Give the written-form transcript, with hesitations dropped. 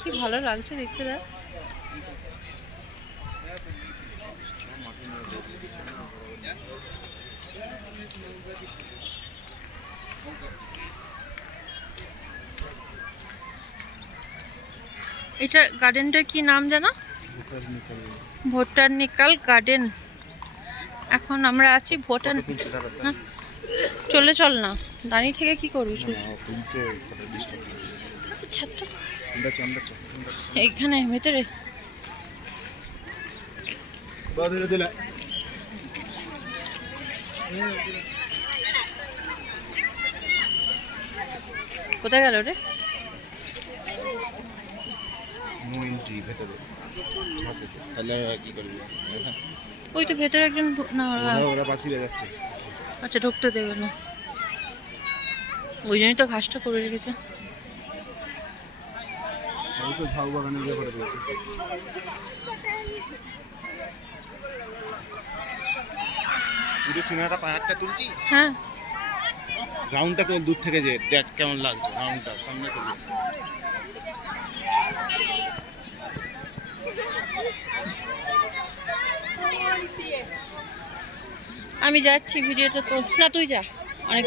কি ভালো লাগছে দেখতে। দেখ এটা গার্ডেনটার কি নাম জানো? Botanical garden. এখন আমরা আছি হ্যাঁ, চলে চল না, দাঁড়িয়ে থেকে কি করবি? ছাত্র এইখানে ভেতরে কোথায় গেল রে? ওই তো ভেতরে একজন আচ্ছা, ঢুকতে দেবে না, ওই জন্যই তো ঘাসটা করে রেখেছে। সিনেমাটা পাহাড়টা তুলছি। হ্যাঁ, গ্রাউন্ডটা তো দূর থেকে যে দেখ কেমন লাগছে, গ্রাউন্ডটা সামনে থেকে। আমি যাচ্ছি, ভিডিওটা তো না, তুই যা, অনেক